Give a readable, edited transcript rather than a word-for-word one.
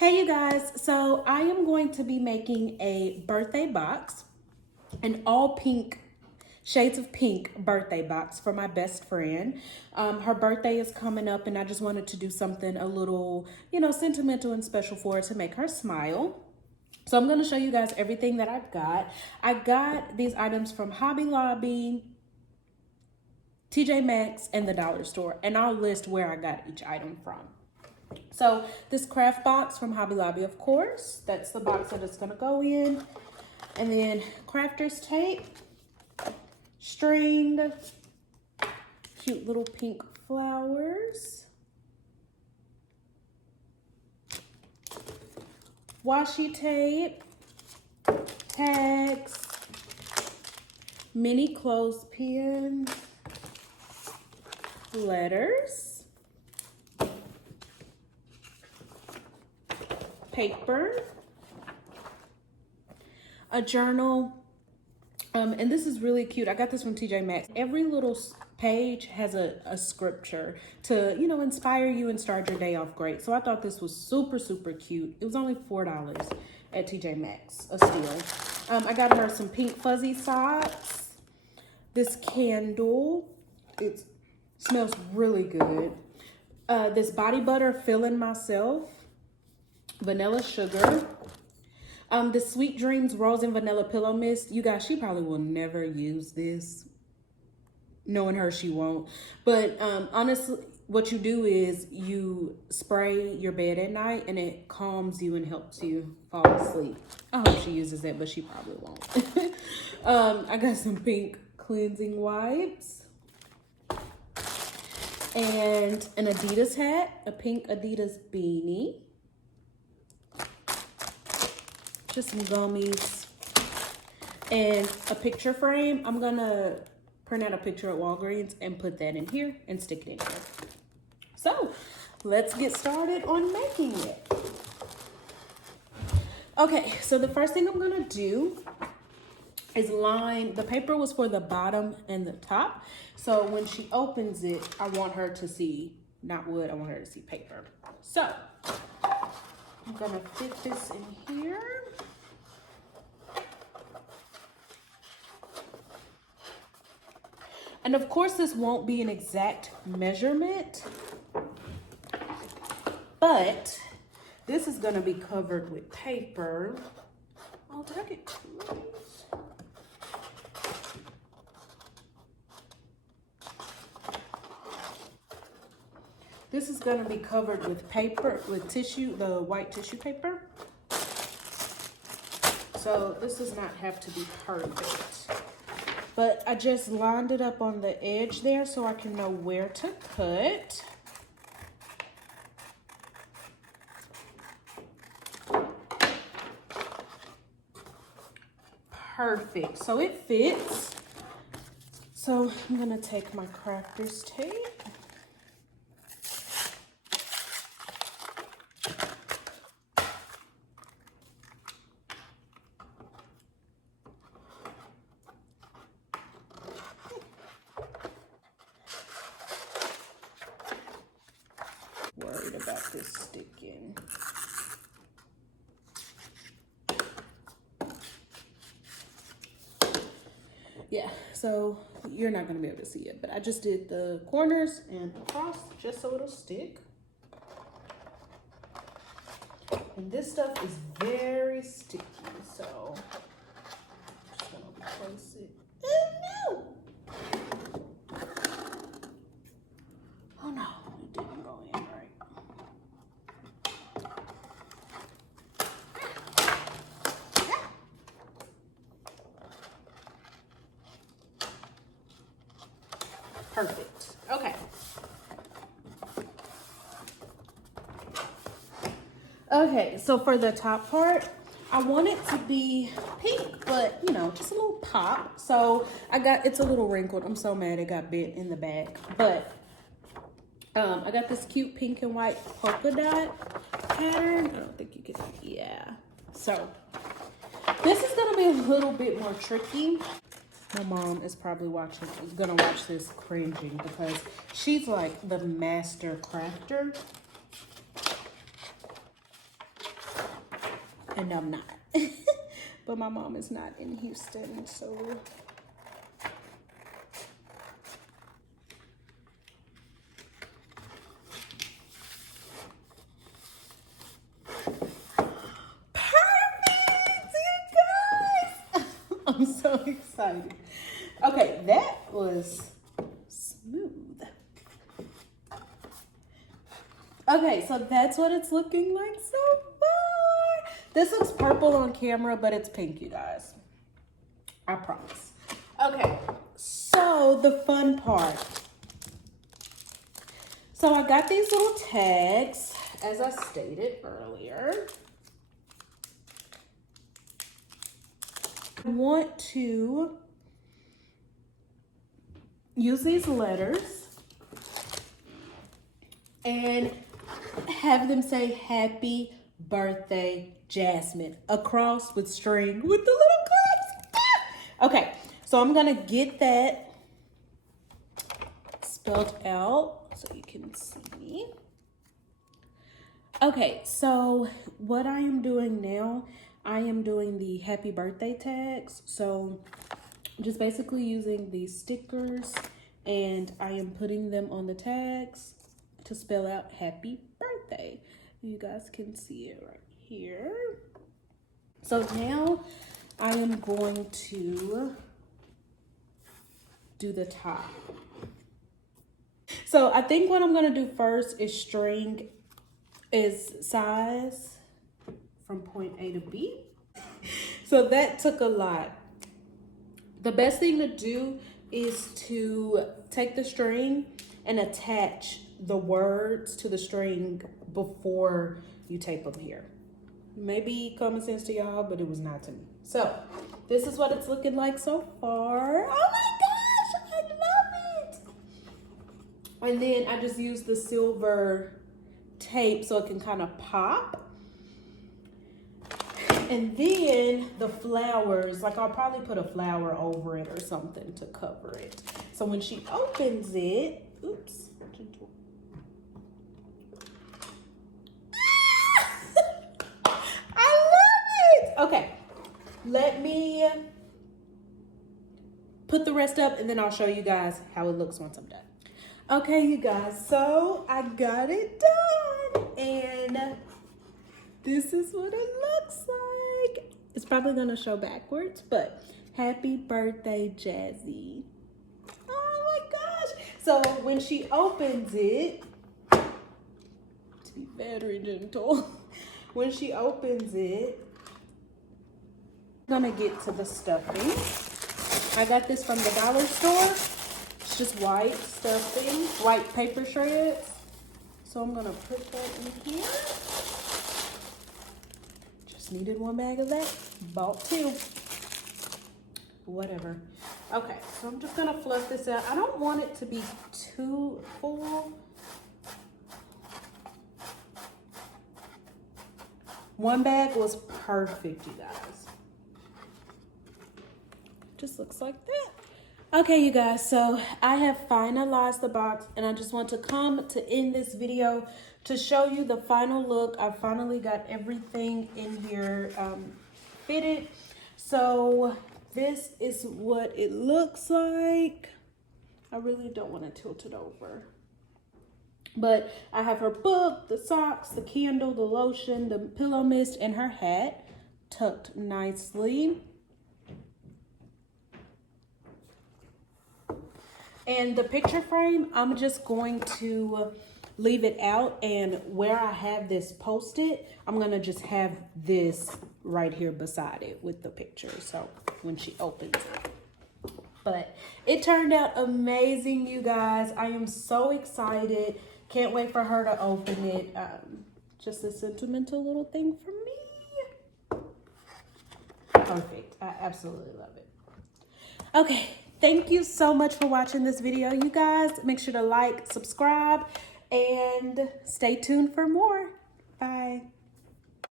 Hey you guys, so I am going to be making a birthday box, an all pink, shades of pink birthday box for my best friend. Her birthday is coming up and I just wanted to do something a little, sentimental and special for her to make her smile. So I'm gonna show you guys everything that I've got. I got these items from Hobby Lobby, TJ Maxx, and the dollar store, and I'll list where I got each item from. So this craft box from Hobby Lobby, of course, that's the box that it's gonna go in. And then crafter's tape, string, cute little pink flowers, washi tape, tags, mini clothespins, letters, paper, a journal, and this is really cute. I got this from TJ Maxx. Every little page has a scripture to, inspire you and start your day off great. So I thought this was super, super cute. It was only $4 at TJ Maxx, a steal. I got her some pink fuzzy socks, this candle. It smells really good. This body butter Feeling Myself, vanilla sugar. The Sweet Dreams Rose and Vanilla Pillow Mist. You guys, she probably will never use this. Knowing her, she won't. But honestly, what you do is you spray your bed at night and it calms you and helps you fall asleep. I hope she uses that, but she probably won't. I got some pink cleansing wipes. And an Adidas hat, a pink Adidas beanie. Just some gummies and a picture frame. I'm gonna print out a picture at Walgreens and put that in here and stick it in here. So let's get started on making it. Okay, so the first thing I'm gonna do is line, the paper was for the bottom and the top. So when she opens it, I want her to see, not wood, I want her to see paper. So I'm gonna fit this in here. And of course, this won't be an exact measurement, but this is gonna be covered with paper. Oh, did I get close? This is gonna be covered with paper, with tissue, the white tissue paper. So this does not have to be perfect. But I just lined it up on the edge there so I can know where to cut. Perfect, so it fits. So I'm gonna take my crafter's tape. Worried about this sticking. Yeah, so you're not gonna be able to see it, but I just did the corners and across just so it'll stick. And this stuff is very sticky, so I'm just gonna replace it. Oh no! Oh no, it didn't go in right. Perfect. Okay. Okay, so for the top part, I want it to be pink, but just a little pop. So it's a little wrinkled. I'm so mad it got bit in the back. But I got this cute pink and white polka dot pattern. I don't think you can, yeah. So this is gonna be a little bit more tricky. My mom is probably gonna watch this cringing because she's like the master crafter. and I'm not. But my mom is not in Houston, so. Perfect, you guys! I'm so excited. Okay, that was smooth. Okay, so that's what it's looking like so far. This looks purple on camera, but it's pink, you guys. I promise. Okay, so the fun part. So I got these little tags, as I stated earlier. I want to use these letters and have them say happy birthday Jasmine across with string with the little clips. Ah! Okay, so I'm gonna get that spelled out so you can see. Okay, so what I am doing now, I am doing the happy birthday tags. So just basically using these stickers, and I am putting them on the tags to spell out happy birthday. You guys can see it right here. So now I am going to do the top. So I think what I'm gonna do first is string is size from point A to B. So that took a lot. The best thing to do is to take the string and attach the words to the string before you tape them here. Maybe common sense to y'all, but it was not to me. So this is what it's looking like so far. Oh my gosh, I love it. And then I just use the silver tape so it can kind of pop. And then the flowers, like I'll probably put a flower over it or something to cover it. So when she opens it, oops. I love it. Okay, let me put the rest up and then I'll show you guys how it looks once I'm done. Okay, you guys, so I got it done and this is what it looks like. It's probably gonna show backwards, but happy birthday, Jazzy. Oh my gosh. So when she opens it, to be very gentle, when she opens it, I'm gonna get to the stuffing. I got this from the dollar store. It's just white stuffing, white paper shreds. So I'm gonna put that in here. Needed one bag of that, bought two, whatever. Okay, so I'm just gonna fluff this out. I don't want it to be too full. One bag was perfect, you guys. Just looks like that. Okay, you guys, so I have finalized the box and I just want to come to end this video to show you the final look. I finally got everything in here fitted. So this is what it looks like. I really don't want to tilt it over. But I have her book, the socks, the candle, the lotion, the pillow mist, and her hat tucked nicely. And the picture frame, I'm just going to leave it out, and where I have this posted, I'm gonna just have this right here beside it with the picture, so when she opens it. But it turned out amazing, you guys. I am so excited. Can't wait for her to open it. Just a sentimental little thing for me. Perfect. I absolutely love it. Okay, thank you so much for watching this video, you guys. Make sure to like, subscribe, and stay tuned for more. Bye.